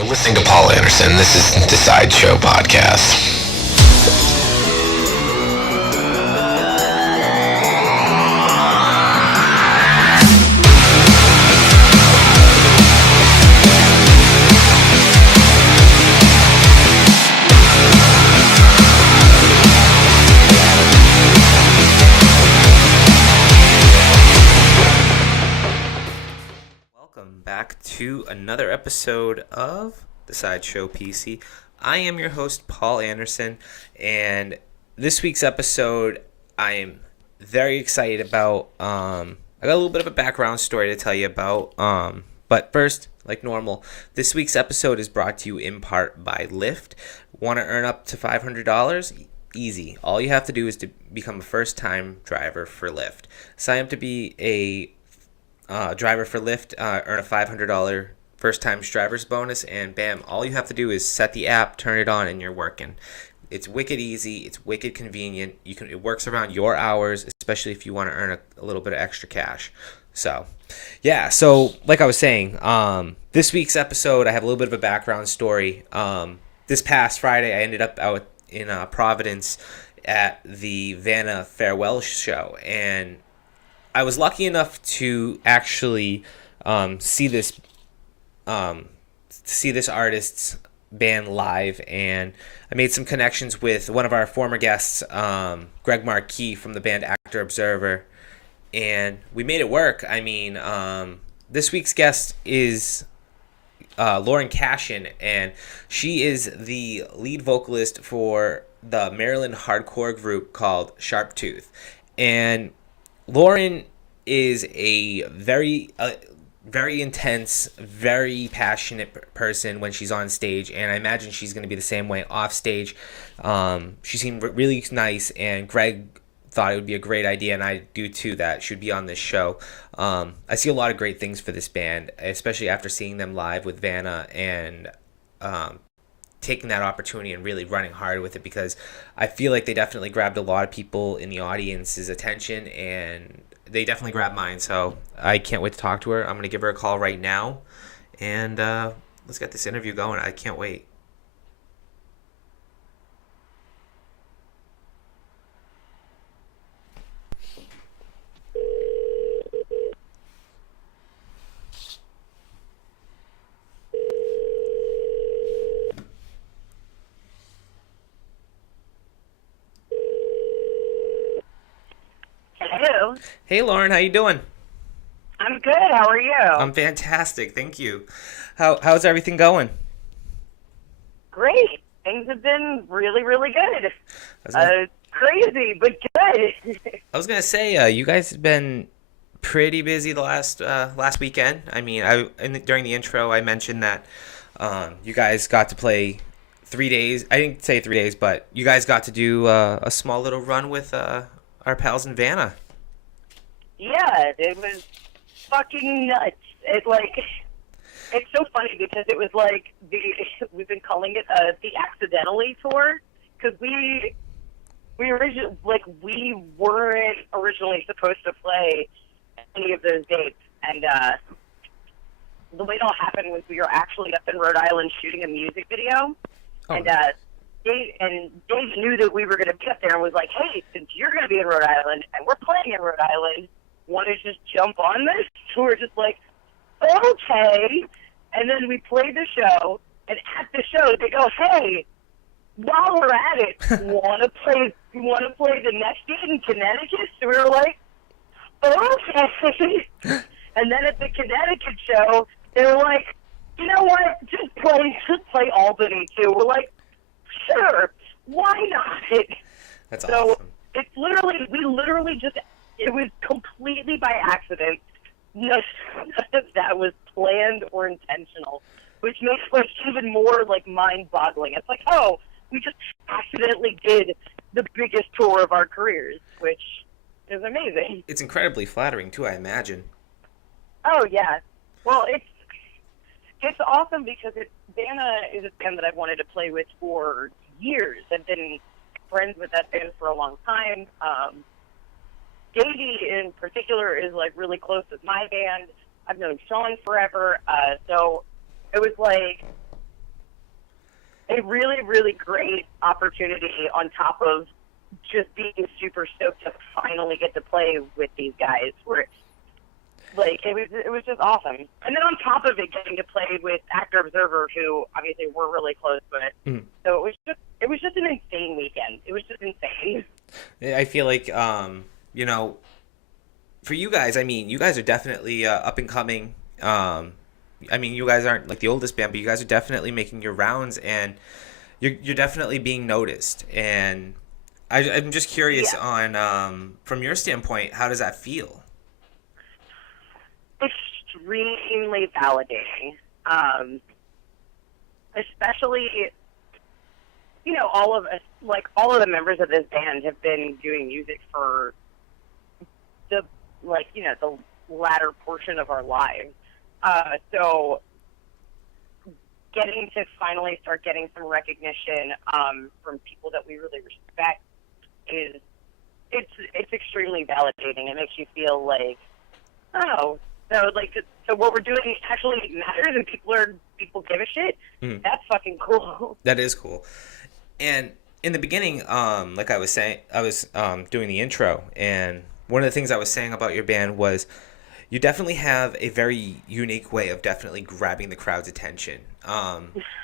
You're listening to Paul Anderson. This is the Sideshow Podcast. Welcome back to another episode of the Sideshow PC. I am your host, Paul Anderson, and this week's episode I am very excited about. I got a little bit of a background story to tell you about, but first, like normal, this week's episode is brought to you in part by Lyft. Want to earn up to $500? Easy. All you have to do is to become a first-time driver for Lyft. Sign up to be a driver for Lyft, earn a $500 first-time driver's bonus, and bam, all you have to do is set the app, turn it on, and you're working. It's wicked easy. It's wicked convenient. It works around your hours, especially if you want to earn a little bit of extra cash. So, yeah. So, like I was saying, this week's episode, I have a little bit of a background story. This past Friday, I ended up out in Providence at the Vanna farewell show, and I was lucky enough to actually see this artist's band live, and I made some connections with one of our former guests, Greg Marquis from the band Actor Observer, and we made it work. I mean, this week's guest is Lauren Kashan, and she is the lead vocalist for the Maryland hardcore group called Sharptooth, and Lauren is a very intense, very passionate person when she's on stage, and I imagine she's going to be the same way off stage. She seemed really nice, and Greg thought it would be a great idea, and I do too, that she would be on this show. I see a lot of great things for this band, especially after seeing them live with Vanna and taking that opportunity and really running hard with it, because I feel like they definitely grabbed a lot of people in the audience's attention, and they definitely grabbed mine. So I can't wait to talk to her. I'm going to give her a call right now, and let's get this interview going. I can't wait. Hello. Hey, Lauren, how you doing? I'm good. How are you? I'm fantastic, thank you. How's everything going? Great. Things have been really, really good. Crazy, but good. I was gonna say, you guys have been pretty busy the last weekend. I mean, during the intro, I mentioned that you guys got to play 3 days. I didn't say 3 days, but you guys got to do a small little run with our pals in Vanna. Yeah, it was fucking nuts. It's so funny because it was like we've been calling it the Accidentally Tour, because we weren't originally supposed to play any of those dates, and the way it all happened was we were actually up in Rhode Island shooting a music video, and Dave knew that we were going to be up there and was like, hey, since you're going to be in Rhode Island and we're playing in Rhode Island, want to just jump on this? So we're just like, okay. And then we played the show, and at the show they go, hey, while we're at it, want to play the next date in Connecticut? So we were like, okay. And then at the Connecticut show, they were like, you know what? Just play Albany too. We're like, sure, why not? That's so awesome. It was completely by accident. None of that was planned or intentional, which makes it even more like mind-boggling. It's like, oh, we just accidentally did the biggest tour of our careers, which is amazing. It's incredibly flattering too, I imagine. Oh yeah, well it's awesome because Vanna is a band that I've wanted to play with for years. I've been friends with that band for a long time. Davey in particular is like really close with my band. I've known Sean forever, so it was like a really, really great opportunity on top of just being super stoked to finally get to play with these guys. Where like it was just awesome. And then on top of it, getting to play with Actor Observer, who obviously we're really close with. So it was just an insane weekend. It was just insane. I feel like you know, for you guys, I mean, you guys are definitely up and coming. I mean, you guys aren't like the oldest band, but you guys are definitely making your rounds, and you're definitely being noticed. And I'm just curious on from your standpoint, how does that feel? Extremely validating, especially, you know, all of us, like all of the members of this band have been doing music for the, like, you know, the latter portion of our lives. So getting to finally start getting some recognition from people that we really respect it's extremely validating. It makes you feel like, oh, so what we're doing actually matters and people give a shit. That's fucking cool. That is cool. And in the beginning, like I was saying, I was doing the intro, and one of the things I was saying about your band was you definitely have a very unique way of definitely grabbing the crowd's attention.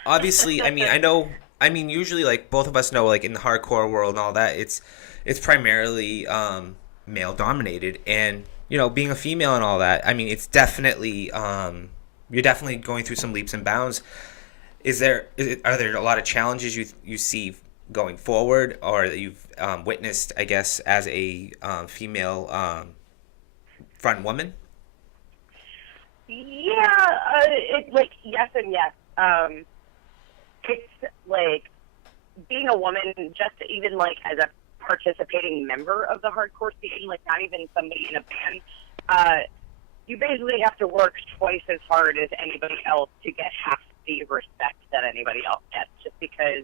Obviously, I mean, usually, like, both of us know, like, in the hardcore world and all that, it's primarily male dominated, and you know, being a female and all that, I mean, it's definitely you're definitely going through some leaps and bounds. Are there a lot of challenges you see going forward, or that you've witnessed, I guess, as a female front woman? Yeah, it's like yes and yes. It's like being a woman, just even like as a participating member of the hardcore scene, like not even somebody in a band, you basically have to work twice as hard as anybody else to get half the respect that anybody else gets, just because,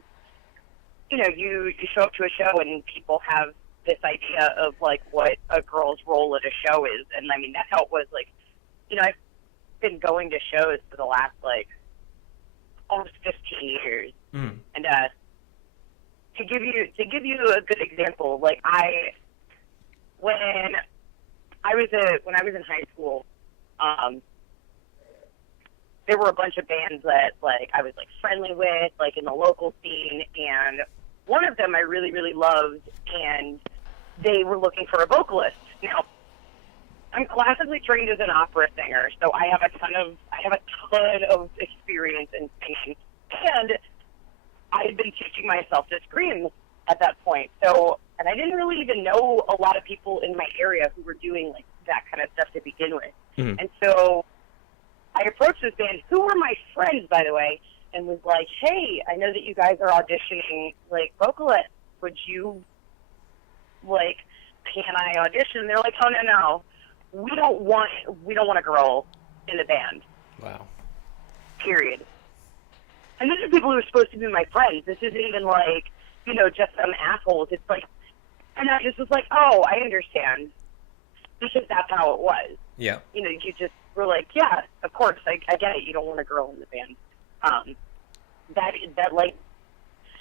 you know, you show up to a show and people have this idea of like what a girl's role at a show is. And I mean, that's how it was. Like, you know, I've been going to shows for the last like almost 15 years. And to give you a good example, like when I was in high school, there were a bunch of bands that like I was like friendly with, like in the local scene, and one of them I really, really loved, and they were looking for a vocalist. Now, I'm classically trained as an opera singer, so I have a ton of experience in singing, and I had been teaching myself to scream at that point. So, and I didn't really even know a lot of people in my area who were doing like that kind of stuff to begin with. And so I approached this band, who were my friends, by the way, and was like, hey, I know that you guys are auditioning like vocalists. Would you, like, can I audition? And they're like, oh, no. We don't want a girl in the band. Wow. Period. And these are people who are supposed to be my friends. This isn't even like, you know, just some assholes. It's like, and I just was like, oh, I understand. Because that's how it was. Yeah. You know, you just were like, yeah, of course, I get it. You don't want a girl in the band. That like,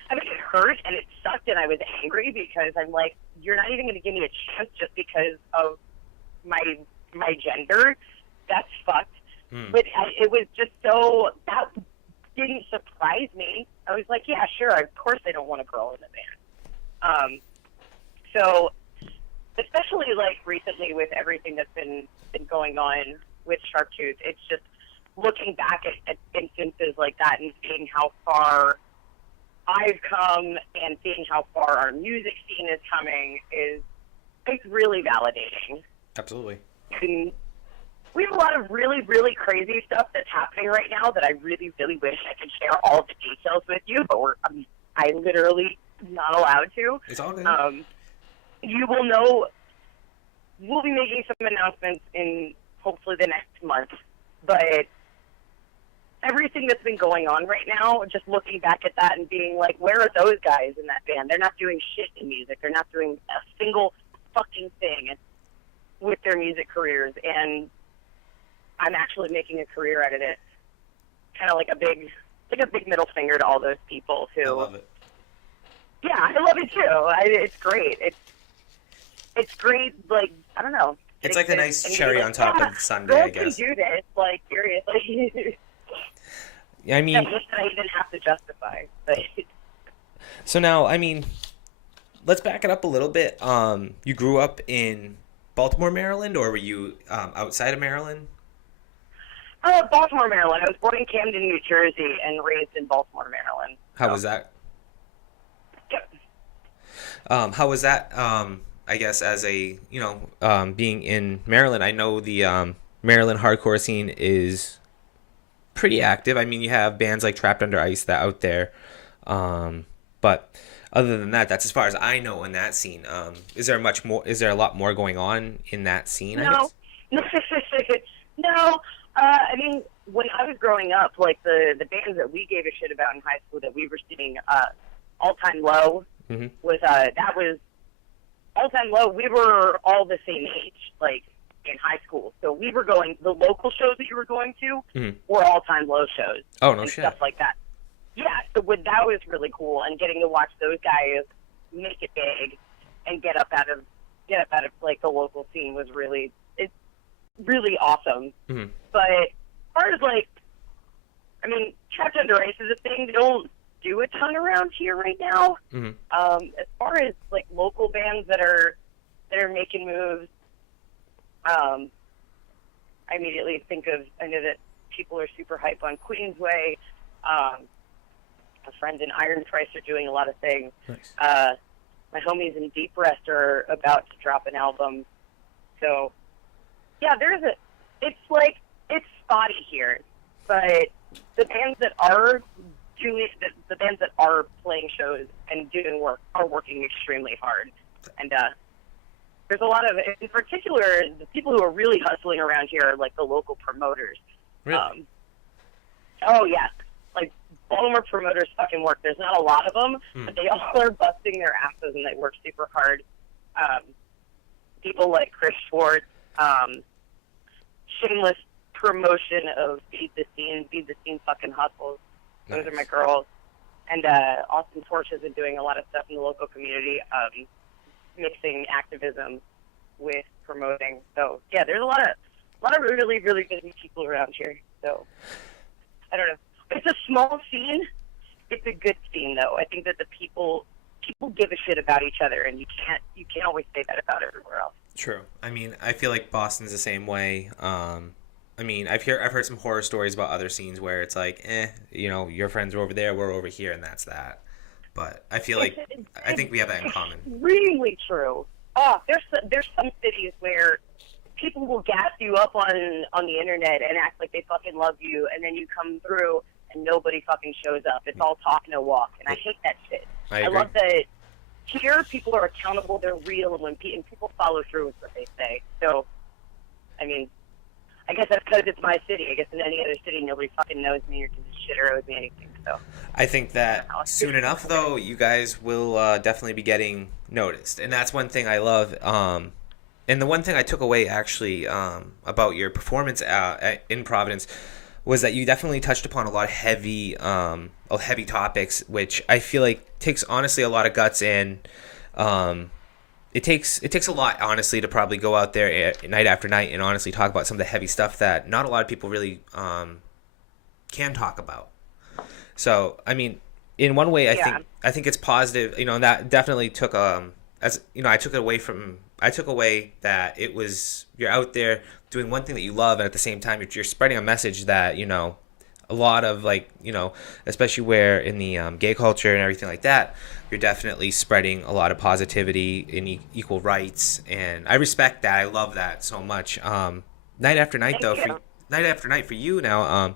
I mean, it hurt and it sucked and I was angry because I'm like, you're not even going to give me a chance just because of my gender. That's fucked. But it was just so, that didn't surprise me. I was like, yeah, sure, of course they don't want a girl in the band. So, especially like recently with everything that's been going on with Sharptooth, it's just looking back at instances like that and seeing how far I've come and seeing how far our music scene is coming it's really validating. Absolutely. And we have a lot of really, really crazy stuff that's happening right now that I really, really wish I could share all the details with you, but I literally not allowed to. It's all good. You will know. We'll be making some announcements in hopefully the next month, but everything that's been going on right now, just looking back at that and being like, where are those guys in that band? They're not doing shit in music. They're not doing a single fucking thing with their music careers, and I'm actually making a career out of it. Kind of like a big like a big middle finger to all those people who. I love it. Yeah, I love it too. It's great. It's great. Like, I don't know. It's like a nice cherry on top of Sunday, I guess. Can do this, like, seriously. Yeah, I mean, that I even have to justify. But. So now, I mean, let's back it up a little bit. You grew up in Baltimore, Maryland, or were you outside of Maryland? Baltimore, Maryland. I was born in Camden, New Jersey, and raised in Baltimore, Maryland. How was that? How was that? I guess as a being in Maryland, I know the Maryland hardcore scene is pretty active. I mean, you have bands like Trapped Under Ice that out there, but other than that, that's as far as I know in that scene. Is there much more? Is there a lot more going on in that scene? No, no. I mean, when I was growing up, like the bands that we gave a shit about in high school that we were seeing, All Time Low was that was All Time Low. We were all the same age, like in high school. So we were going, the local shows that you were going to were All Time Low shows. Oh, no shit. Stuff like that. Yeah, so that was really cool, and getting to watch those guys make it big and get up out of like the local scene was really awesome. But as far as like, I mean, Trapped Under Ice is a thing. They don't do a ton around here right now. As far as like local bands that are making moves, I immediately think of, I know that people are super hype on Queensway. My friends in Iron Price are doing a lot of things. Nice. My homies in Deep Rest are about to drop an album. So, yeah, it's spotty here, but the bands that are the bands that are playing shows and doing work are working extremely hard. And there's a lot of, in particular, the people who are really hustling around here are like the local promoters. Really? Oh yeah, like Baltimore promoters fucking work. There's not a lot of them, but they all are busting their asses and they work super hard. People like Chris Schwartz, shameless promotion of Feed the Scene fucking hustles. Those are my girls. And Austin Torch has been doing a lot of stuff in the local community, mixing activism with promoting. So yeah, there's a lot of really, really busy people around here. So I don't know. It's a small scene. It's a good scene though. I think that the people give a shit about each other, and you can't always say that about everywhere else. True. I mean, I feel like Boston's the same way. I mean, I've heard some horror stories about other scenes where it's like, your friends are over there, we're over here, and that's that. But I feel like I think we have that in common. Really true. Oh, there's some cities where people will gas you up on the internet and act like they fucking love you, and then you come through and nobody fucking shows up. It's all talk, no walk, and I hate that shit. I love that here people are accountable, they're real, and people follow through with what they say. So, I mean, I guess that's because it's my city. I guess in any other city, nobody fucking knows me or gives a shit or owes me anything. So I think that soon enough, though, you guys will definitely be getting noticed, and that's one thing I love. And the one thing I took away actually about your performance in Providence was that you definitely touched upon a lot of heavy topics, which I feel like takes honestly a lot of guts, and it takes a lot honestly to probably go out there night after night and honestly talk about some of the heavy stuff that not a lot of people really can talk about. So I mean, in one way, I think it's positive. And that definitely took I took away that it was you're out there doing one thing that you love, and at the same time you're spreading a message that a lot of especially where in the gay culture and everything like that, you're definitely spreading a lot of positivity and equal rights, and I respect that. I love that so much. Night after night for you now,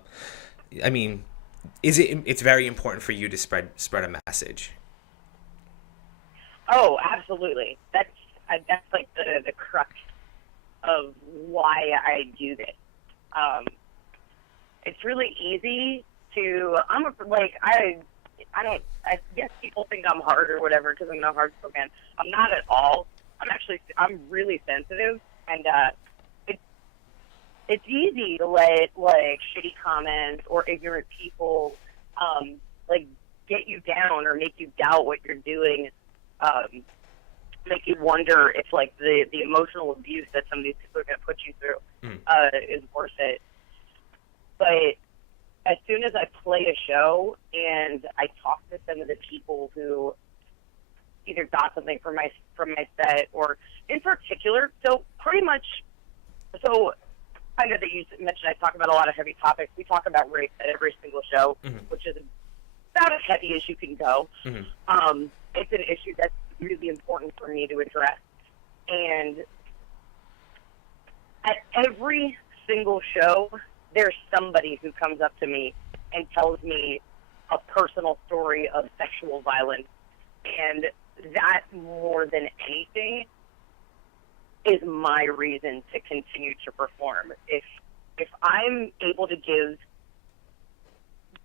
I mean, it's very important for you to spread a message. Oh, absolutely. That's like the crux of why I do this. It's really easy to. I guess people think I'm hard or whatever because I'm not hardcore man. I'm not at all. I'm really sensitive, and it's easy to let shitty comments or ignorant people like get you down or make you doubt what you're doing, make you wonder if like the emotional abuse that some of these people are going to put you through is worth it. But as soon as I play a show and I talk to some of the people who either got something from my set, or in particular, so I know that you mentioned I talk about a lot of heavy topics. We talk about race at every single show, which is about as heavy as you can go. It's an issue that's really important for me to address. And at every single show, there's somebody who comes up to me and tells me a personal story of sexual violence. And that, more than anything, is my reason to continue to perform. If I'm able to give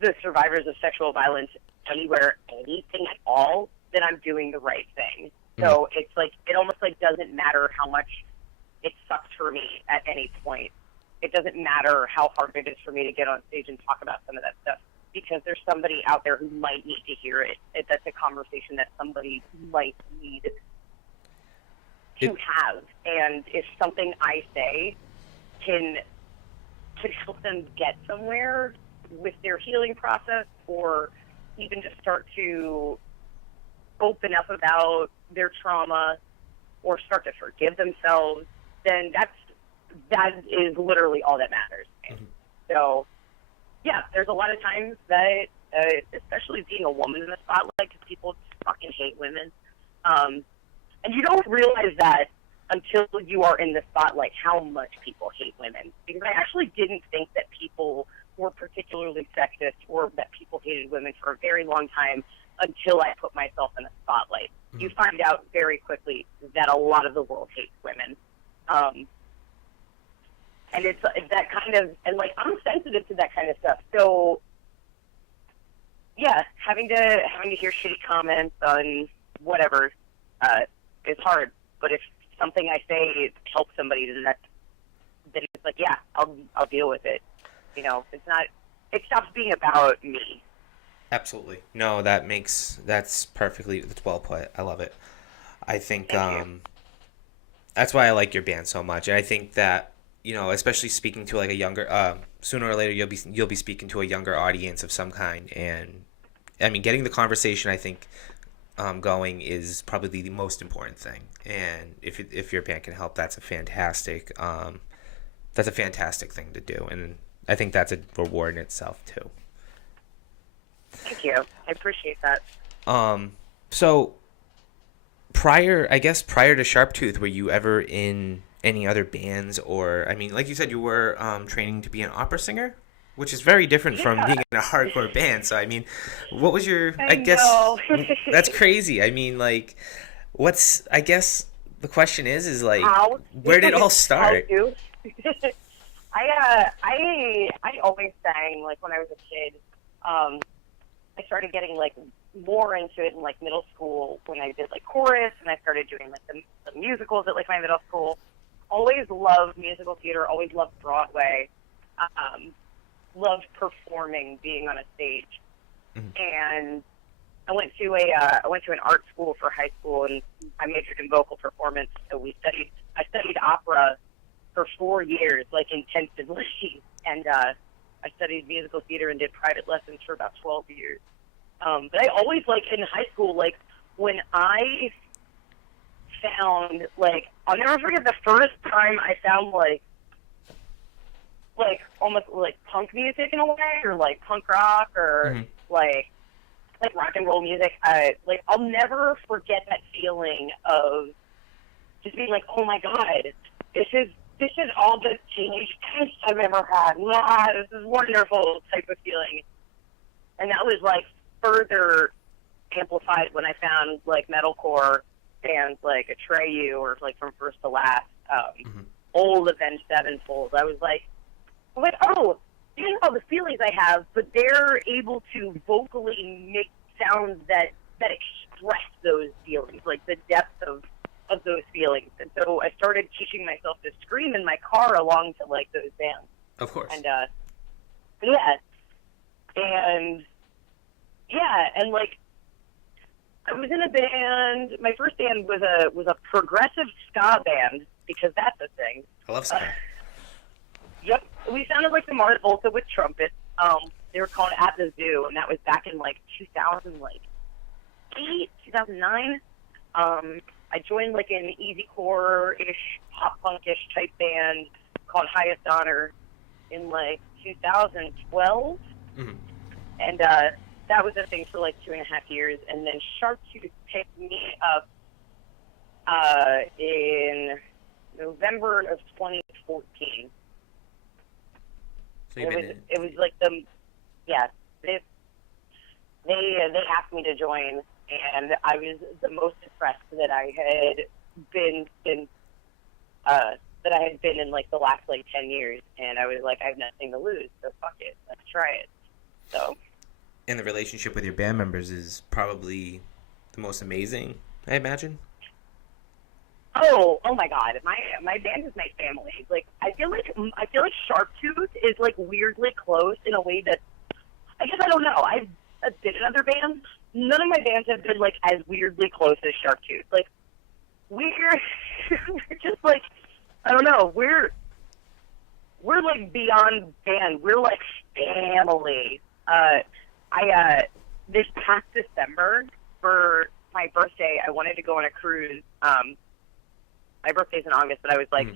the survivors of sexual violence anywhere anything at all, then I'm doing the right thing. So it's like, it almost like doesn't matter how much it sucks for me at any point. It doesn't matter how hard it is for me to get on stage and talk about some of that stuff, because there's somebody out there who might need to hear it. That's a conversation that somebody might need to have. And if something I say can help them get somewhere with their healing process, or even just start to open up about their trauma or start to forgive themselves, then that is literally all that matters. So, yeah, there's a lot of times that, especially being a woman in the spotlight, because people fucking hate women, and you don't realize that until you are in the spotlight, how much people hate women. Because I actually didn't think that people were particularly sexist or that people hated women for a very long time until I put myself in the spotlight. You find out very quickly that a lot of the world hates women. And it's that kind of, and like, I'm sensitive to that kind of stuff. So, yeah, having to hear shitty comments on whatever is hard. But if something I say helps somebody, then it's like, yeah, I'll deal with it. You know, it stops being about me. Absolutely. No, that's well put. I love it. I think that's why I like your band so much. And I think that, you know, especially speaking to like a younger, sooner or later you'll be speaking to a younger audience of some kind. And I mean, getting the conversation, I think, going is probably the most important thing. And if your band can help, that's a fantastic thing to do. And I think that's a reward in itself too. Thank you. I appreciate that. So prior to Sharptooth, were you ever in any other bands? Or, I mean, like you said, you were training to be an opera singer, which is very different from being in a hardcore band. So, I mean, what was your, I guess, that's crazy. I mean, like, I guess the question is like, where did it all start? I always sang, like, when I was a kid. I started getting, like, more into it in, like, middle school when I did, like, chorus, and I started doing, like, the musicals at, like, my middle school. Always loved musical theater, always loved Broadway. Loved performing, being on a stage. And I went to an art school for high school, and I majored in vocal performance. So I studied opera for 4 years, like, intensively. And I studied musical theater and did private lessons for about 12 years. But I always, like, in high school, like, when I found, like, I'll never forget the first time I found, like almost like punk music in a way, or like punk rock, or like rock and roll music. Like, I'll never forget that feeling of just being like, oh my god, this is all the teenage angst I've ever had. Wow, this is wonderful type of feeling. And that was like further amplified when I found like metalcore bands like Atreyu, or like From First to Last, old Avenged Sevenfold. I was like, oh, these are all the feelings I have, but they're able to vocally make sounds that express those feelings, like the depth of those feelings. And so I started teaching myself to scream in my car along to, like, those bands. Of course. And, yeah. And yeah, and like I was in a band. My first band was a progressive ska band because that's a thing. I love ska. Yep, we sounded like the Mars Volta with trumpets. They were called At the Zoo, and that was back in like 2008, 2009. I joined like an easycore-ish, pop-punk-ish type band called Highest Honor in like 2012. Mm-hmm. And that was a thing for like 2.5 years. And then Sharptooth picked me up in November of 2014. So It was like they asked me to join, and I was the most impressed that I had been in like the last like 10 years, and I was like, I have nothing to lose, so fuck it, let's try it. So. And the relationship with your band members is probably the most amazing, I imagine. Oh my God! My band is my family. Like I feel like Sharptooth is like weirdly close in a way that I guess I don't know. I've been in other bands. None of my bands have been like as weirdly close as Sharptooth. Like we're just like I don't know. We're like beyond band. We're like family. This past December for my birthday, I wanted to go on a cruise. My birthday's in August, but I was like,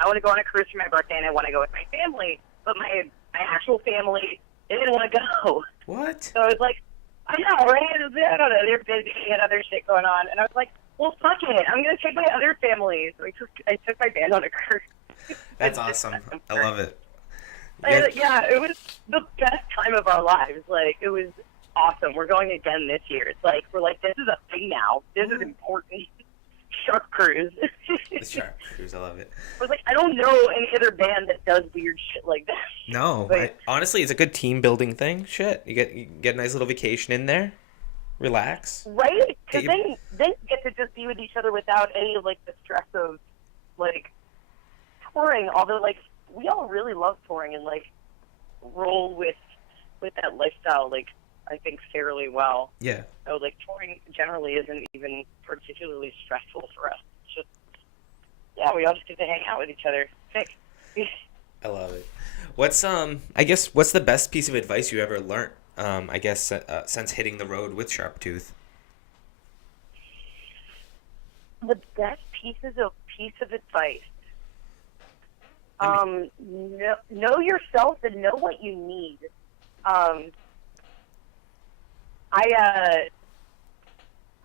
I want to go on a cruise for my birthday, and I want to go with my family. But my actual family, they didn't want to go. What? So I was like, I know, right? I don't know. They're busy and other shit going on. And I was like, well, fuck it. I'm going to take my other family. So I took my band on a cruise. That's awesome. I love it. Yeah, it was the best time of our lives. Like, it was awesome. We're going again this year. It's like, we're like, this is a thing now. This is important. Shark Cruise. The Shark Cruise, I love it. I was like, I don't know any other band that does weird shit like that. No, honestly, it's a good team building thing. Shit, you get a nice little vacation in there, relax. Right? Because then you get to just be with each other without any of like the stress of like touring. Although like we all really love touring and like roll with that lifestyle. Like I think fairly well. Yeah. So like touring generally isn't even particularly stressful for us. It's just we all just get to hang out with each other. Sick. I love it. What's the best piece of advice you ever learned? Since hitting the road with Sharptooth. The best piece of advice. Know yourself and know what you need. I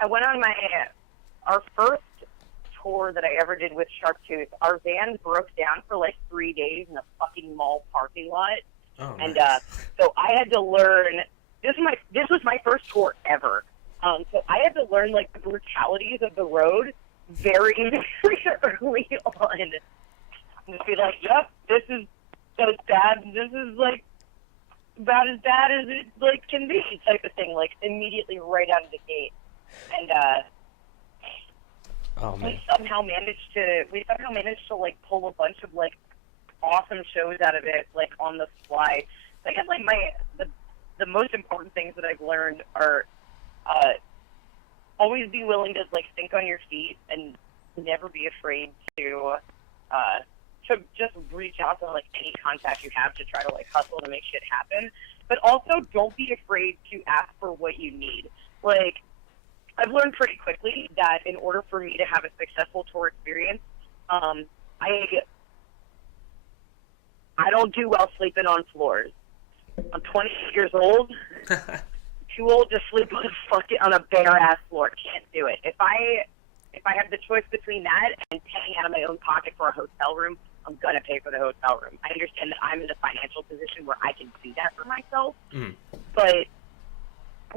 went on our first tour that I ever did with Sharptooth. Our van broke down for like 3 days in a fucking mall parking lot. Oh, and nice. So I had to learn. This was my first tour ever. So I had to learn like the brutalities of the road very, very early on. And be like, yep, this is so bad. This is like about as bad as it like can be, type of thing. Like immediately right out of the gate. And we somehow managed to like pull a bunch of like awesome shows out of it, like on the fly. So I guess like the most important things that I've learned are always be willing to like think on your feet and never be afraid to just reach out to like any contact you have to try to like hustle to make shit happen. But also don't be afraid to ask for what you need. Like I've learned pretty quickly that in order for me to have a successful tour experience, I don't do well sleeping on floors. I'm 28 years old. Too old to sleep on a bare ass floor. Can't do it. If I have the choice between that and paying out of my own pocket for a hotel room, I'm gonna pay for the hotel room. I understand that I'm in a financial position where I can do that for myself. But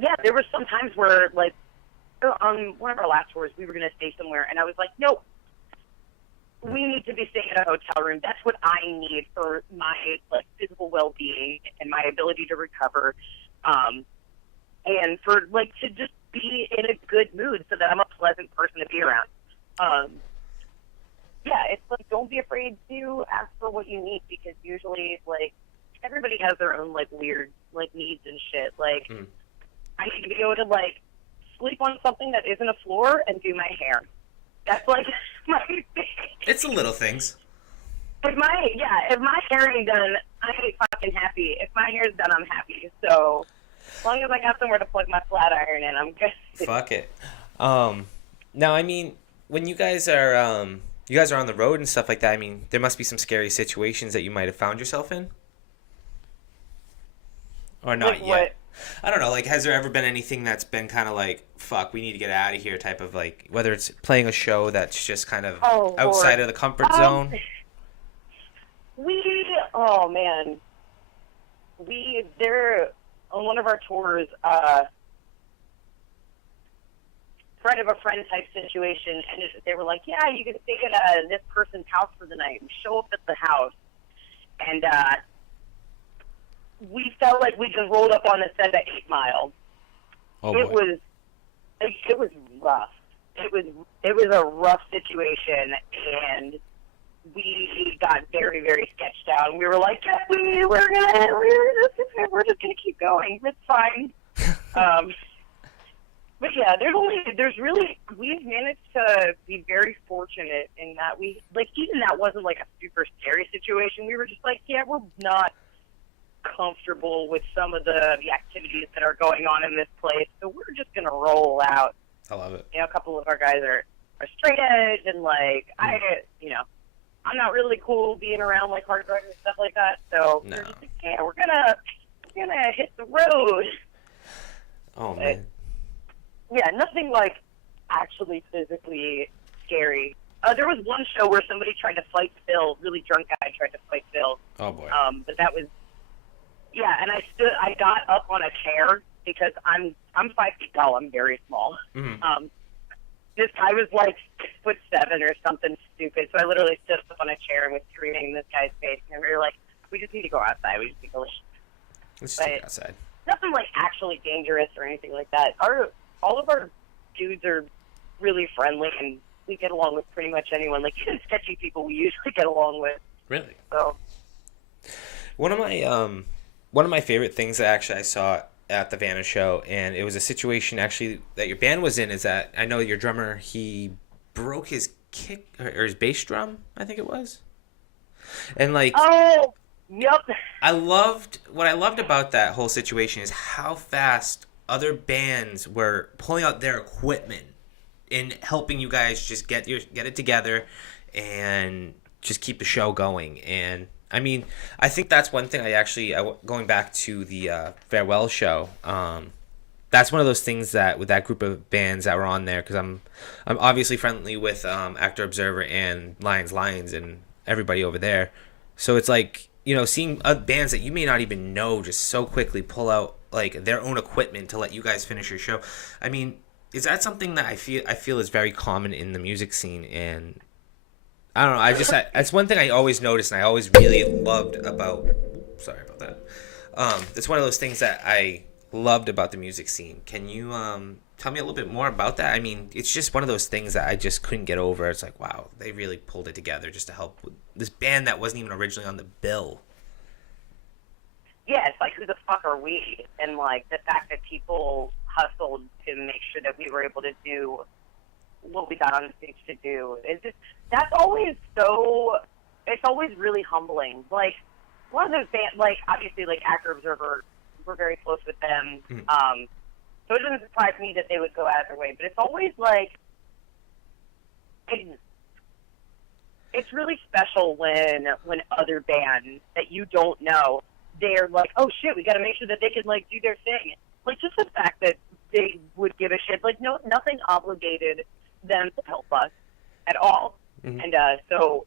yeah, there were some times where like on one of our last tours, we were gonna stay somewhere, and I was like, no, we need to be staying in a hotel room. That's what I need for my like physical well-being and my ability to recover, and for like to just be in a good mood so that I'm a pleasant person to be around. Yeah, it's like don't be afraid to ask for what you need, because usually like everybody has their own like weird like needs and shit. Like I need to be able to, like, sleep on something that isn't a floor and do my hair. That's, like, my thing. It's the little things. If my hair ain't done, I ain't fucking happy. If my hair's done, I'm happy. So, as long as I got somewhere to plug my flat iron in, I'm good. Fuck it. Now, I mean, when you guys are on the road and stuff like that, I mean, there must be some scary situations that you might have found yourself in? Or not yet? What? I don't know, like, has there ever been anything that's been kind of like, fuck, we need to get out of here type of, like, whether it's playing a show that's just kind of outside of the comfort zone? Oh, man. They're on one of our tours, friend of a friend type situation, and they were like, yeah, you can stay at this person's house for the night and show up at the house. And we felt like we just rolled up on the set at 8 Mile. Oh, boy. It was rough. It was a rough situation, and we got very, very sketched out. We were like, yeah, we're just gonna keep going. It's fine. But yeah, we've managed to be very fortunate in that even that wasn't like a super scary situation. We were just like, yeah, we're not comfortable with some of the activities that are going on in this place, so we're just gonna roll out. I love it. You know, a couple of our guys are straight edge, and like I'm not really cool being around like hard drugs and stuff like that. So we're just like, yeah, we're gonna hit the road. Oh man. Yeah, nothing like actually physically scary. There was one show where somebody tried to fight Phil. Really drunk guy tried to fight Phil. Oh boy. But that was, yeah. And I got up on a chair because I'm 5 feet tall. I'm very small. Mm-hmm. This guy was like 6'7" or something stupid. So I literally stood up on a chair and was screaming in this guy's face. And we were like, we just need to go outside. We just need to leave. Let's just go outside. Nothing like actually dangerous or anything like that. All of our dudes are really friendly, and we get along with pretty much anyone. Like, even sketchy people we usually get along with. Really? So, one of my favorite things that actually I saw at the Vanna show, and it was a situation actually that your band was in, is that I know your drummer, he broke his kick or his bass drum, I think it was. And like, oh, yep. What I loved about that whole situation is how fast other bands were pulling out their equipment and helping you guys just get it together and just keep the show going. And I mean, I think that's one thing going back to the farewell show. That's one of those things that with that group of bands that were on there, because I'm obviously friendly with Actor Observer and Lions and everybody over there. So it's like, you know, seeing bands that you may not even know just so quickly pull out like their own equipment to let you guys finish your show. I mean, is that something that I feel is very common in the music scene? And I don't know, it's one thing I always noticed and I always really loved about. Sorry about that. It's one of those things that I loved about the music scene. Can you tell me a little bit more about that? I mean, it's just one of those things that I just couldn't get over. It's like, wow, they really pulled it together just to help with this band that wasn't even originally on the bill. Yeah, it's like, who the fuck are we? And like the fact that people hustled to make sure that we were able to do what we got on stage to do. It's just, that's always it's always really humbling. Like, one of those bands, like, obviously, like, Actor Observer, we're very close with them. Mm-hmm. So it doesn't surprise me that they would go out of their way. But it's always, like, it's really special when other bands that you don't know, they're like, oh, shit, we got to make sure that they can, like, do their thing. Like, just the fact that they would give a shit. Like, nothing obligated them to help us at all. Mm-hmm. And so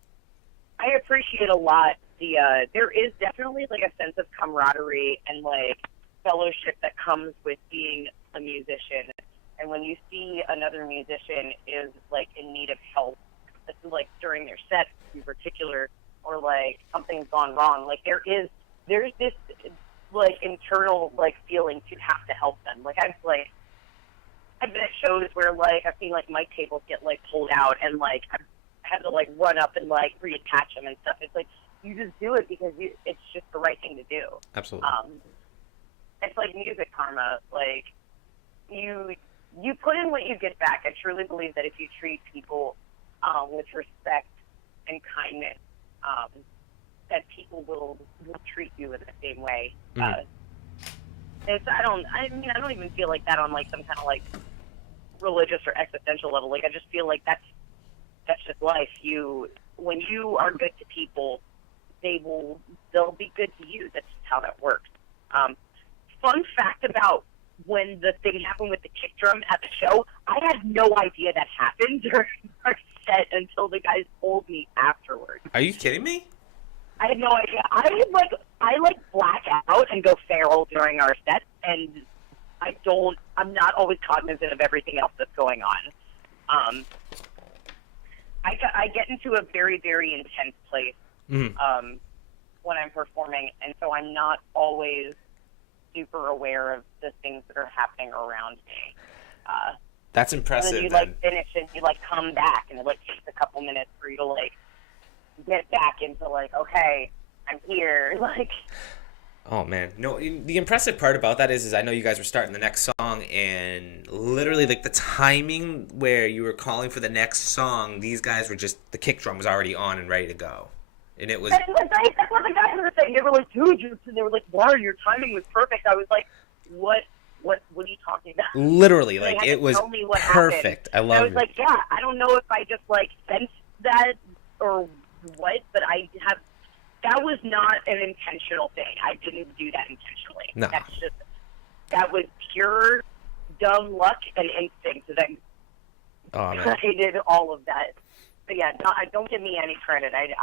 I appreciate a lot there is definitely, like, a sense of camaraderie and, like, fellowship that comes with being a musician. And when you see another musician is, like, in need of help, like, during their set in particular, or, like, something's gone wrong, like, there's this, like, internal, like, feeling to have to help them. Like, I've been at shows where, like, I've seen, like, mic cables get, like, pulled out, and, like, I've had to, like, run up and, like, reattach them and stuff. It's like, you just do it because it's just the right thing to do. Absolutely. It's like music karma. Like, you put in what you get back. I truly believe that if you treat people with respect and kindness, that people will treat you in the same way. Mm-hmm. I don't even feel like that on like some kind of like religious or existential level. Like I just feel like that's just life. When you are good to people, they'll be good to you. That's just how that works. Fun fact about when the thing happened with the kick drum at the show, I had no idea that happened during our set until the guys told me afterwards. Are you kidding me? I had no idea. I black out and go feral during our set, and I'm not always cognizant of everything else that's going on. I get into a very, very intense place when I'm performing, and so I'm not always super aware of the things that are happening around me. That's impressive. And then you finish and you come back, and it takes a couple minutes for you to get back into okay, I'm here. Oh man, no. The impressive part about that is I know you guys were starting the next song, and literally the timing where you were calling for the next song, these guys were just the kick drum was already on and ready to go, and it was. That's what the guys were saying. They were like, "Dude, they were like, wow, your timing was perfect." I was like, "What are you talking about?" Literally, it was perfect. I love it. I was like, "Yeah, I don't know if I just sensed that or what, but that was not an intentional thing. I didn't do that intentionally. No. That was pure dumb luck and instinct that I did all of that. But yeah, don't give me any credit. I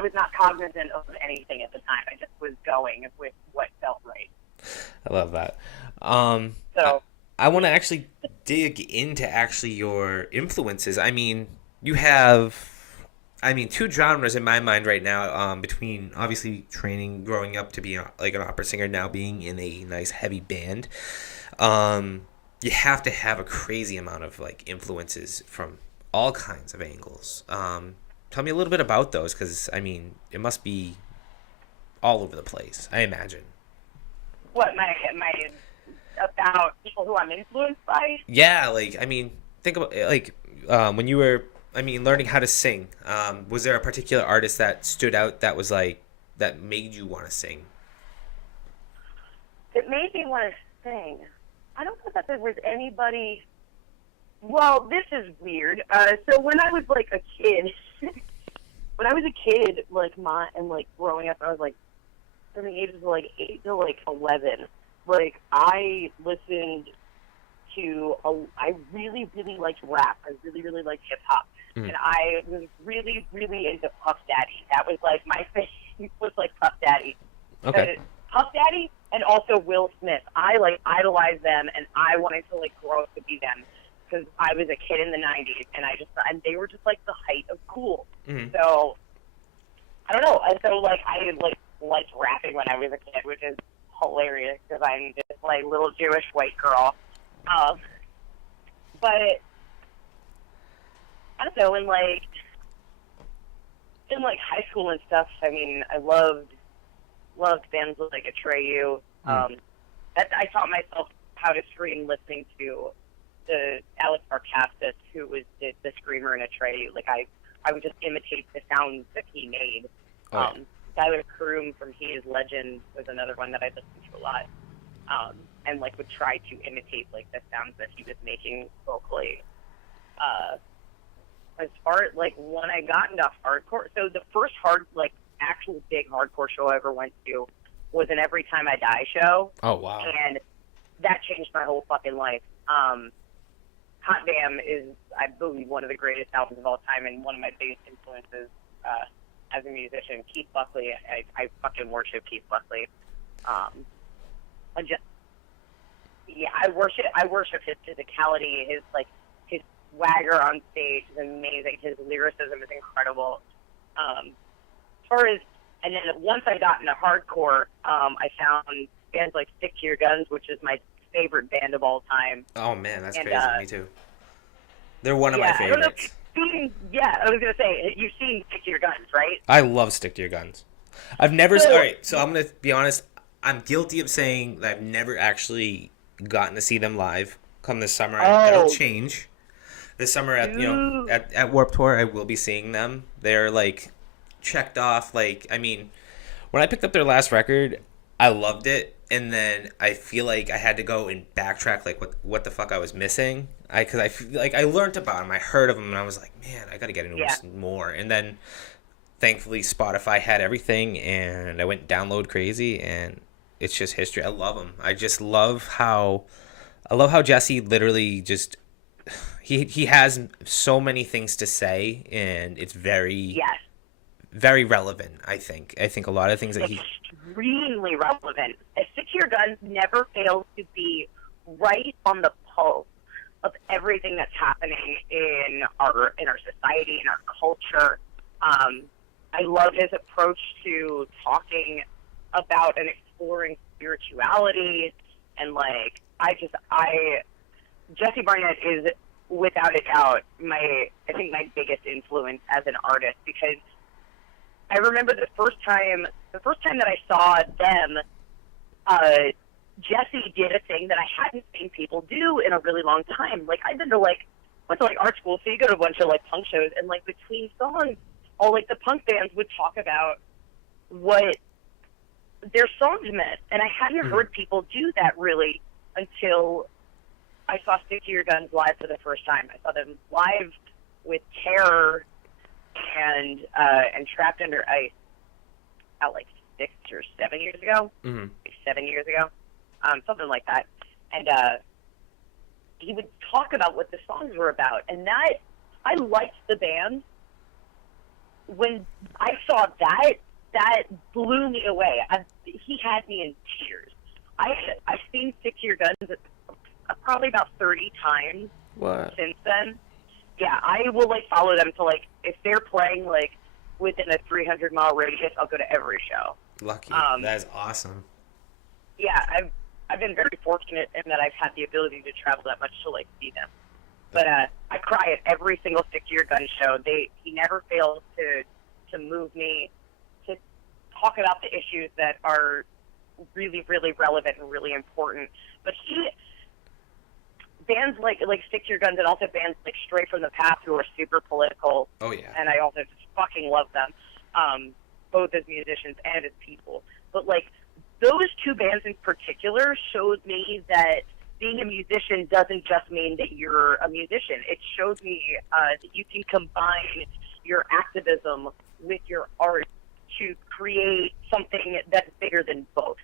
was not cognizant of anything at the time. I just was going with what felt right. I love that. So I want to actually dig into your influences. I mean, you have two genres in my mind right now, between obviously training, growing up to be an opera singer, now being in a nice heavy band. You have to have a crazy amount of influences from all kinds of angles. Tell me a little bit about those, because it must be all over the place, I imagine. What, my about people who I'm influenced by? Yeah, think about when you were learning how to sing. Was there a particular artist that stood out that was that made you want to sing? It made me want to sing. I don't know that there was anybody. Well, this is weird. So when I was a kid, growing up, I was from the ages of 8 to 11. I listened to I really, really liked rap. I really, really liked hip hop. And I was really, really into Puff Daddy. That was my thing. Was Puff Daddy. Okay. Puff Daddy and also Will Smith. I idolized them, and I wanted to grow up to be them because I was a kid in the '90s, and they were just the height of cool. Mm-hmm. So I don't know. And so I liked rapping when I was a kid, which is hilarious because I'm just little Jewish white girl. But I don't know, in high school and stuff, I loved bands like Atreyu. I taught myself how to scream listening to the Alex Arcastis, who was the screamer in Atreyu. I would just imitate the sounds that he made. Tyler Kroom from He Is Legend was another one that I listened to a lot. And would try to imitate the sounds that he was making vocally. As far as when I got into hardcore, so the first actual big hardcore show I ever went to was an Every Time I Die show. Oh wow! And that changed my whole fucking life. Hot Damn is, I believe, one of the greatest albums of all time, and one of my biggest influences as a musician. Keith Buckley, I fucking worship Keith Buckley. I worship his physicality, his swagger on stage is amazing. His lyricism is incredible. As far as, and then once I got into hardcore, I found bands like Stick to Your Guns, which is my favorite band of all time. Oh man, that's crazy. Me too. They're one of my favorites. I was gonna say, you've seen Stick to Your Guns, right? I love Stick to Your Guns. I've never. All right, so I'm gonna be honest. I'm guilty of saying that I've never actually gotten to see them live. Come this summer, it'll change. This summer at Warped Tour, I will be seeing them. They're like checked off. Like, I mean, when I picked up their last record, I loved it, and then I feel like I had to go and backtrack, like what the fuck I was missing. Because I feel like I learned about them, I heard of them, and I was like, man, I got to get into this more. And then thankfully Spotify had everything, and I went download crazy, and it's just history. I love them. I just love how Jesse literally just he has so many things to say, and it's very very relevant. I think a lot of things that extremely relevant. A Stick to Your Guns never fails to be right on the pulse of everything that's happening in our society, in our culture. I love his approach to talking about and exploring spirituality, and like Jesse Barnett is without a doubt I think my biggest influence as an artist, because I remember the first time that I saw them, Jesse did a thing that I hadn't seen people do in a really long time. Like, I've been to went to art school, so you go to a bunch of like punk shows, and like between songs, all like the punk bands would talk about what their songs meant, and I hadn't heard people do that really until I saw Stick to Your Guns live for the first time. I saw them live with Terror and Trapped Under Ice about like 6 or 7 years ago. Mm-hmm. Like 7 years ago, something like that. And he would talk about what the songs were about, and that I liked the band. When I saw that blew me away. He had me in tears. I've seen Stick to Your Guns probably about 30 times since then. Yeah, I will like follow them to like if they're playing like within a 300-mile radius, I'll go to every show. Lucky. That is awesome. Yeah, I've been very fortunate in that I've had the ability to travel that much to like see them. But I cry at every single Stick to Your Guns show. He never fails to move me, to talk about the issues that are really, really relevant and really important. But bands like Stick to Your Guns, and also bands like Stray from the Path, who are super political. Oh yeah. And I also just fucking love them, both as musicians and as people. But like those two bands in particular showed me that being a musician doesn't just mean that you're a musician. It shows me that you can combine your activism with your art to create something that's bigger than both.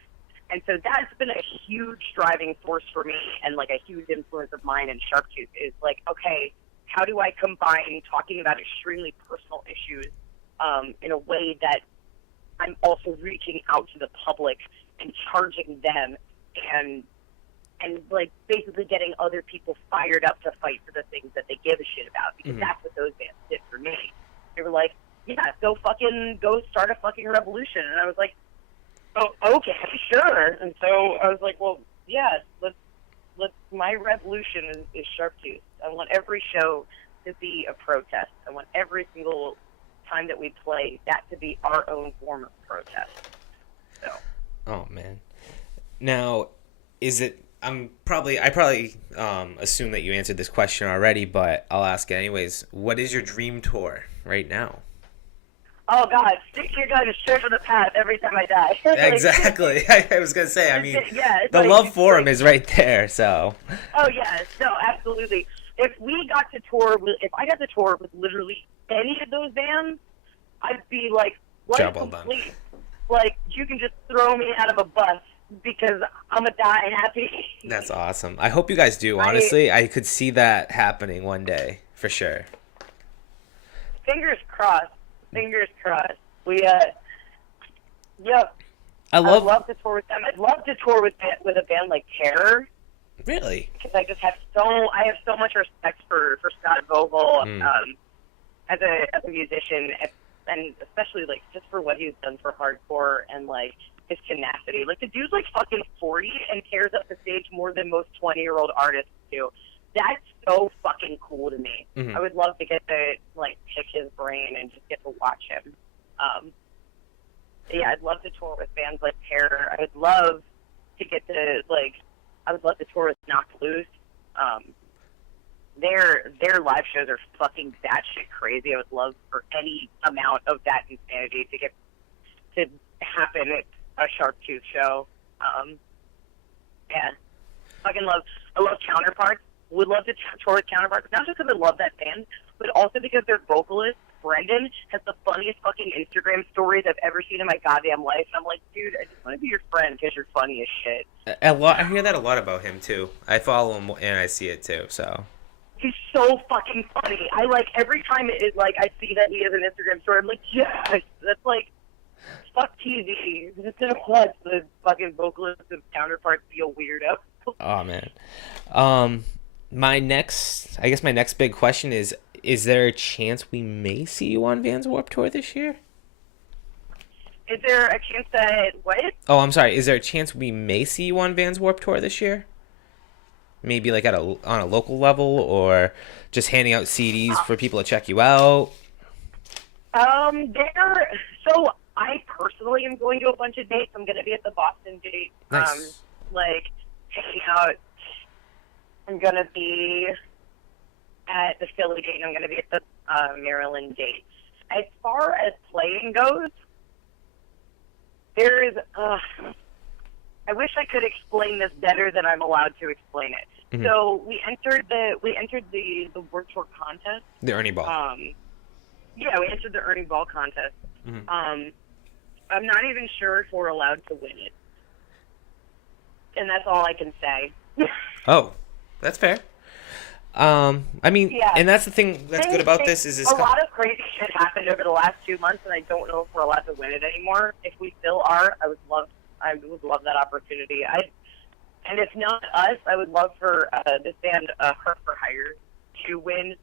And so that's been a huge driving force for me, and like a huge influence of mine in Sharptooth is like, okay, how do I combine talking about extremely personal issues in a way that I'm also reaching out to the public and charging them and like basically getting other people fired up to fight for the things that they give a shit about, because that's what those bands did for me. They were like, yeah, go start a fucking revolution. And I was like, oh, okay, sure. And so I was like, well, yeah, my revolution is Sharptooth. I want every show to be a protest. I want every single time that we play that to be our own form of protest. So. Oh man. Now, I probably assume that you answered this question already, but I'll ask it anyways. What is your dream tour right now? Oh God, Stick to Your Guns, Stray from the Path every time I die. Exactly. I was gonna say. I mean, the like, love for him is right there. So. Oh yeah, no, absolutely. If I got to tour with literally any of those bands, I'd be like, what complete? Like, you can just throw me out of a bus because I'm gonna die happy. That's awesome. I hope you guys do. Honestly, I could see that happening one day for sure. Fingers crossed. Fingers crossed. Yep. I'd love to tour with them. I'd love to tour with a band like Terror. Really? Because I just have so much respect for Scott Vogel as a musician, and especially like just for what he's done for hardcore and like his tenacity. Like the dude's like fucking 40 and tears up the stage more than most 20-year-old artists do. That's so fucking cool to me. I would love to get to like pick his brain and just get to watch him. Yeah, I'd love to tour with bands like Terror. I would love to get to like I would love to tour with Knocked Loose. Their live shows are fucking batshit crazy. I would love for any amount of that insanity to happen at a Sharptooth show. Yeah, fucking love. I love Counterparts. Would love to tour with Counterparts, not just because I love that band, but also because their vocalist Brendan has the funniest fucking Instagram stories I've ever seen in my goddamn life. And I'm like, dude, I just want to be your friend because you're funny as shit. I hear that a lot about him too. I follow him and I see it too. So he's so fucking funny. I like every time it is like I see that he has an Instagram story. I'm like, yes, that's like fuck TV. Just gonna watch the fucking vocalist of Counterparts be a weirdo. Oh man. My next big question is there a chance we may see you on Vans Warped Tour this year? Is there a chance that what? Oh, I'm sorry. Is there a chance we may see you on Vans Warped Tour this year? Maybe like on a local level, or just handing out CDs for people to check you out? So I personally am going to a bunch of dates. I'm going to be at the Boston date. Nice. Like hanging out. I'm going to be at the Philly date, and I'm going to be at the Maryland date. As far as playing goes, there is. I wish I could explain this better than I'm allowed to explain it. Mm-hmm. So we entered the World Tour contest. The Ernie Ball. Yeah, we entered the Ernie Ball contest. Mm-hmm. I'm not even sure if we're allowed to win it, and that's all I can say. Oh, that's fair. I mean, yeah. And that's the thing that's good about this is a lot of crazy shit happened over the last 2 months, and I don't know if we're allowed to win it anymore. If we still are, I would love that opportunity. And if not us, I would love for this band, Her for Hire, to win,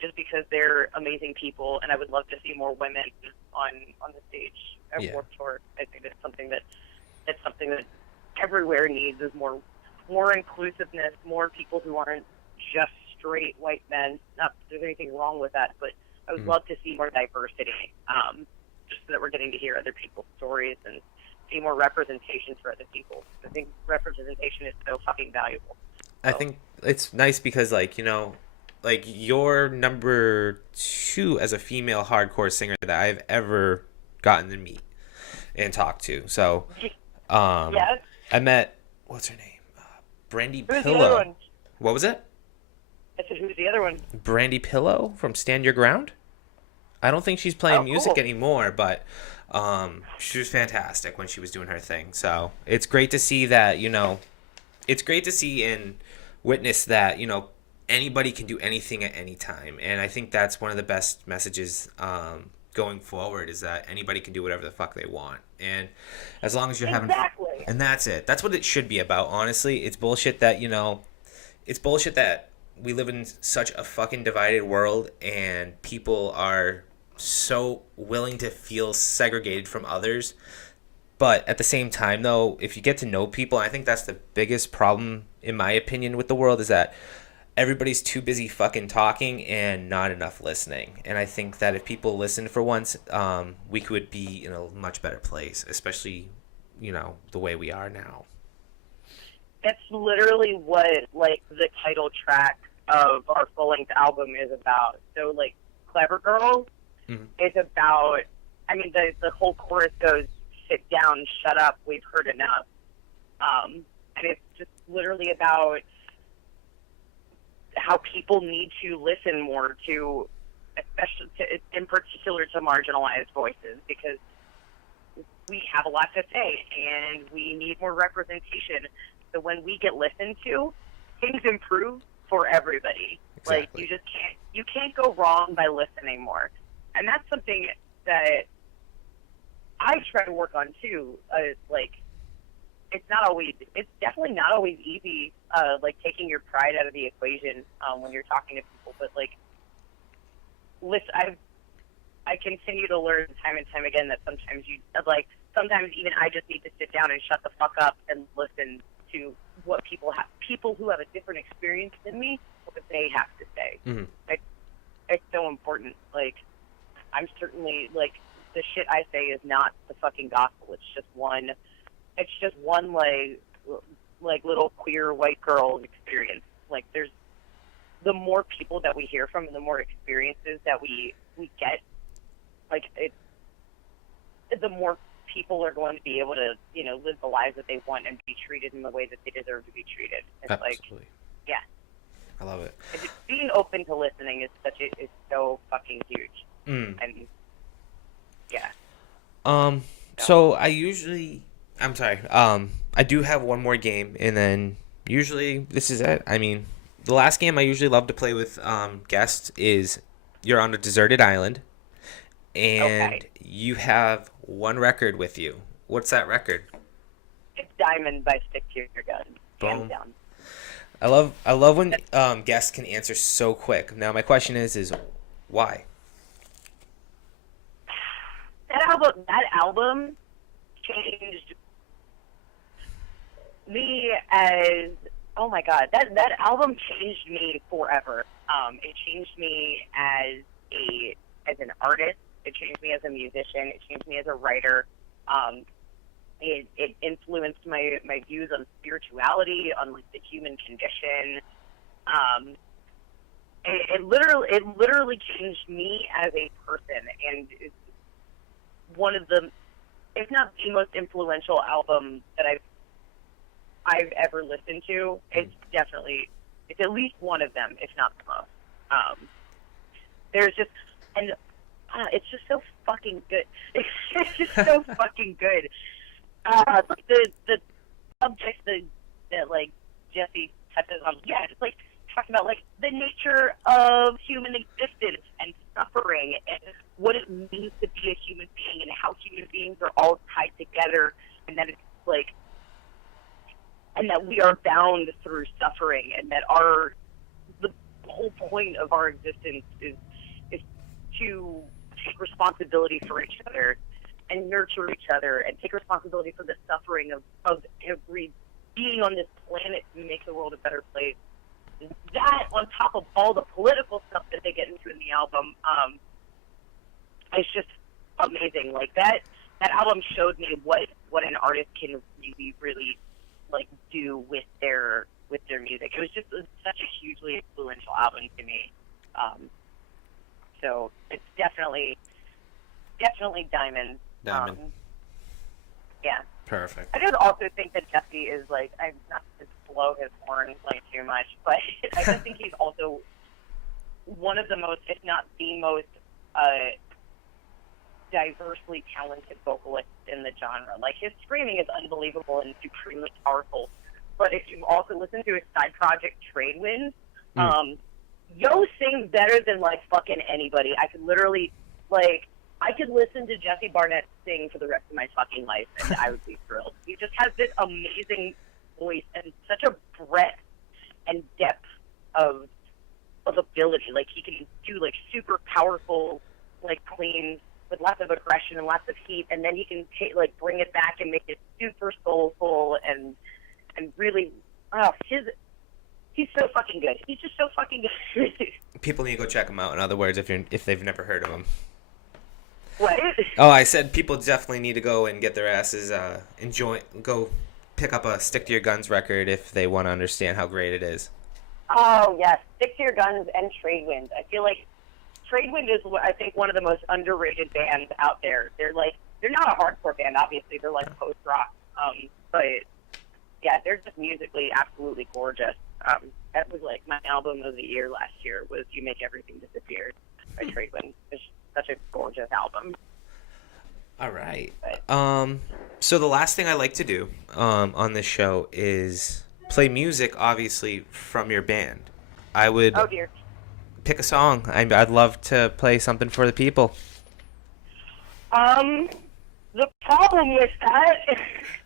just because they're amazing people, and I would love to see more women on the stage at Warped Tour. I think that's something that everywhere needs is more inclusiveness, more people who aren't just straight white men. Not that there's anything wrong with that, but I would love to see more diversity, just so that we're getting to hear other people's stories and see more representation for other people. I think representation is so fucking valuable. So. I think it's nice because, like, you know, like you're number 2 as a female hardcore singer that I've ever gotten to meet and talk to. So, yes. I met, what's her name? Brandy Who's Pillow. The other one? What was it? I said, who's the other one? Brandy Pillow from Stand Your Ground. I don't think she's playing music anymore, but she was fantastic when she was doing her thing. So it's great to see that, you know, it's great to see and witness that, you know, anybody can do anything at any time. And I think that's one of the best messages going forward is that anybody can do whatever the fuck they want. And as long as you're having fun. And that's it. That's what it should be about, honestly. It's bullshit that, you know, it's bullshit that we live in such a fucking divided world and people are so willing to feel segregated from others. But at the same time, though, if you get to know people, I think that's the biggest problem, in my opinion, with the world is that everybody's too busy fucking talking and not enough listening. And I think that if people listened for once, we could be in a much better place, especially, you know, the way we are now. That's literally what, like, the title track of our full-length album is about. So, like, Clever Girls is about, I mean, the whole chorus goes, sit down, shut up, we've heard enough. And it's just literally about how people need to listen more to, especially in particular to marginalized voices, because we have a lot to say and we need more representation. So when we get listened to, things improve for everybody. Exactly. Like you can't go wrong by listening more. And that's something that I try to work on too. Like it's definitely not always easy, like taking your pride out of the equation when you're talking to people. But like, I continue to learn time and time again that sometimes even I just need to sit down and shut the fuck up and listen to what people who have a different experience than me, what they have to say. Mm-hmm. It's so important. Like, I'm certainly, like, the shit I say is not the fucking gospel. It's just one like like little queer white girl experience. Like there's the more people that we hear from and the more experiences that we get, like the more people are going to be able to, you know, live the lives that they want and be treated in the way that they deserve to be treated. It's Absolutely. like, yeah. I love it. Being open to listening is so fucking huge. And yeah. So I do have one more game, and then usually this is it. I mean, the last game I usually love to play with guests is you're on a deserted island, and you have one record with you. What's that record? It's Diamond by Stick to Your Guns. Boom. Hands down. I love when guests can answer so quick. Now my question is why? That album changed me as, oh my god, that album changed me forever. It changed me as an artist. It changed me as a musician. It changed me as a writer. It influenced my views on spirituality, on like the human condition. It literally changed me as a person, and it's one of the, if not the most influential album that I've ever listened to. It's at least one of them, if not the most. There's just, and it's just so fucking good. It's just so fucking good. Like the subjects that like Jesse touches on, yeah, it's like talking about like the nature of human existence and suffering and what it means to be a human being and how human beings are all tied together, and that it's like, and that we are bound through suffering, and that the whole point of our existence is to take responsibility for each other and nurture each other and take responsibility for the suffering of every being on this planet to make the world a better place. That, on top of all the political stuff that they get into in the album, it's just amazing. Like that album showed me what an artist can really like do with their music. It was just such a hugely influential album to me. So it's definitely Diamond. Diamond. Yeah. Perfect. I just also think that Jesse is like, I'm not to blow his horn like too much, but I just think he's also one of the most, if not the most, diversely talented vocalist in the genre. Like his screaming is unbelievable and supremely powerful. But if you also listen to his side project Trade Winds, Yo sings better than like fucking anybody. I could literally I could listen to Jesse Barnett sing for the rest of my fucking life and I would be thrilled. He just has this amazing voice and such a breadth and depth of ability. Like he can do like super powerful like cleans with lots of aggression and lots of heat, and then he can bring it back and make it super soulful and really he's so fucking good. He's just so fucking good. People need to go check him out. In other words, if they've never heard of him. What? Oh, I said people definitely need to go and get their asses go pick up a Stick to Your Guns record if they want to understand how great it is. Oh yes, Stick to Your Guns and Trade Winds. I feel like Trade Wind is, I think, one of the most underrated bands out there. They're not a hardcore band, obviously. They're like post rock, but yeah, they're just musically absolutely gorgeous. That was like my album of the year last year. Was You Make Everything Disappear by Trade Wind. It's such a gorgeous album. All right. So the last thing I like to do on this show is play music, obviously, from your band. I would pick a song. I'd love to play something for the people. The problem with that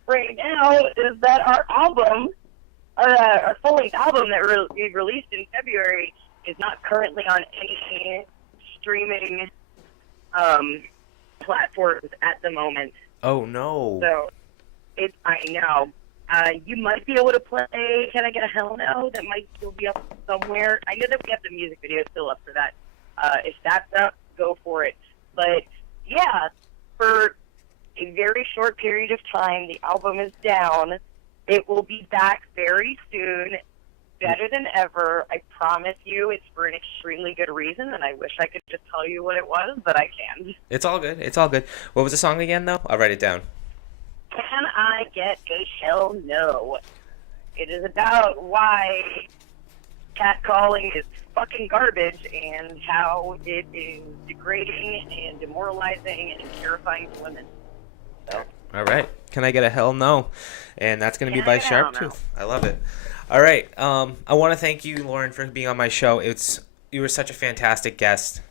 right now is that our album, our full-length album that we released in February, is not currently on any streaming platforms at the moment. Oh no! So I know. You might be able to play Can I Get a Hell No? That might still be up somewhere. I know that we have the music video still up for that. If that's up, go for it. But yeah, for a very short period of time, the album is down. It will be back very soon, better than ever. I promise you, it's for an extremely good reason, and I wish I could just tell you what it was, but I can't. It's all good. It's all good. What was the song again, though? I'll write it down. Can I get a hell no? It is about why catcalling is fucking garbage and how it is degrading and demoralizing and terrifying to women. So. All right. Can I get a hell no? And that's going to be by Sharptooth. No? I love it. All right. I want to thank you, Lauren, for being on my show. You were such a fantastic guest.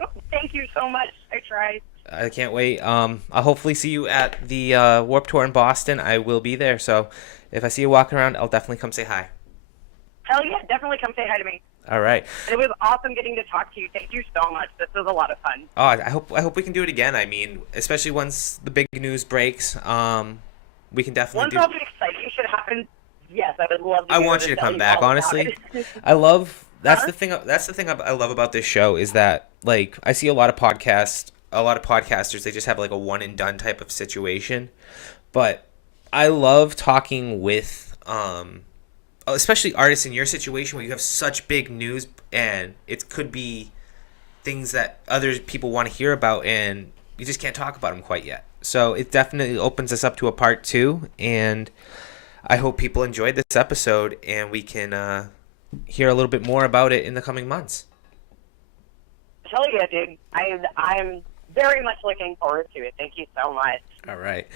Oh, thank you so much. I tried. I can't wait. I'll hopefully see you at the Warped Tour in Boston. I will be there. So if I see you walking around, I'll definitely come say hi. Hell yeah, definitely come say hi to me. All right. And it was awesome getting to talk to you. Thank you so much. This was a lot of fun. Oh, I hope we can do it again. I mean, especially once the big news breaks. We can definitely once all the exciting shit happens, yes, I would love to. I want you to come back, honestly. I love that's the thing I love about this show is that, like, I see a lot of podcasters, they just have like a one and done type of situation. But I love talking with especially artists in your situation where you have such big news and it could be things that other people want to hear about and you just can't talk about them quite yet. So it definitely opens us up to a part 2, and I hope people enjoyed this episode and we can hear a little bit more about it in the coming months. Hell yeah, dude. I'm very much looking forward to it. Thank you so much. All right,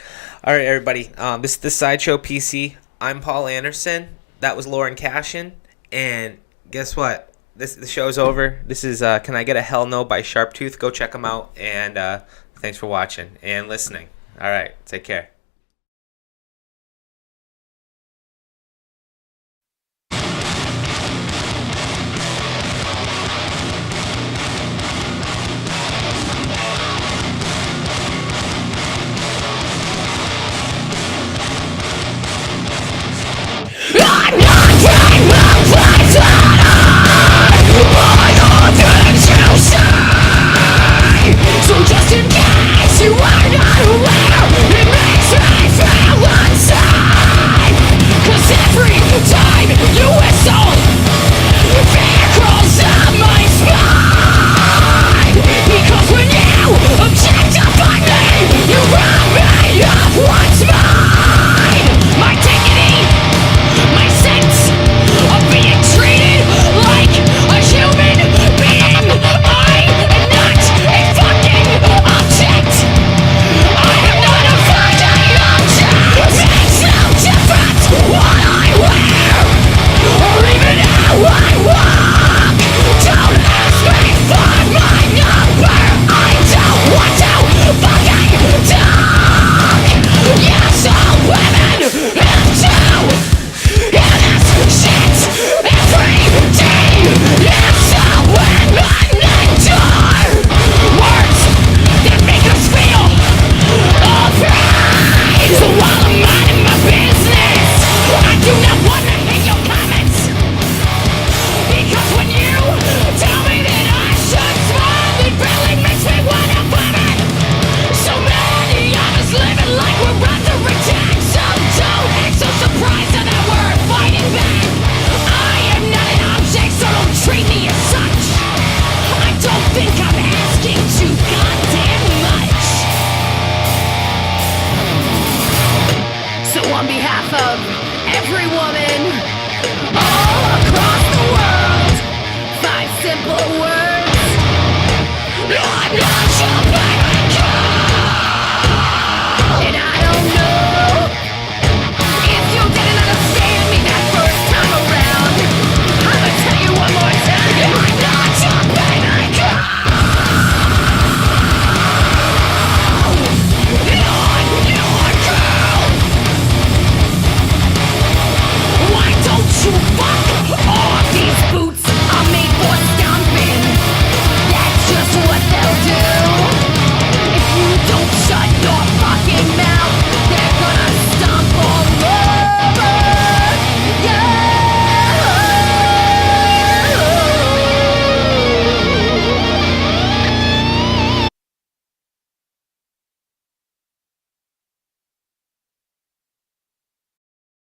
everybody. This is the Sideshow PC. I'm Paul Anderson. That was Lauren Kashan. And guess what? The show's over. This is Can I Get a Hell No by Sharptooth. Go check them out. And thanks for watching and listening. All right. Take care.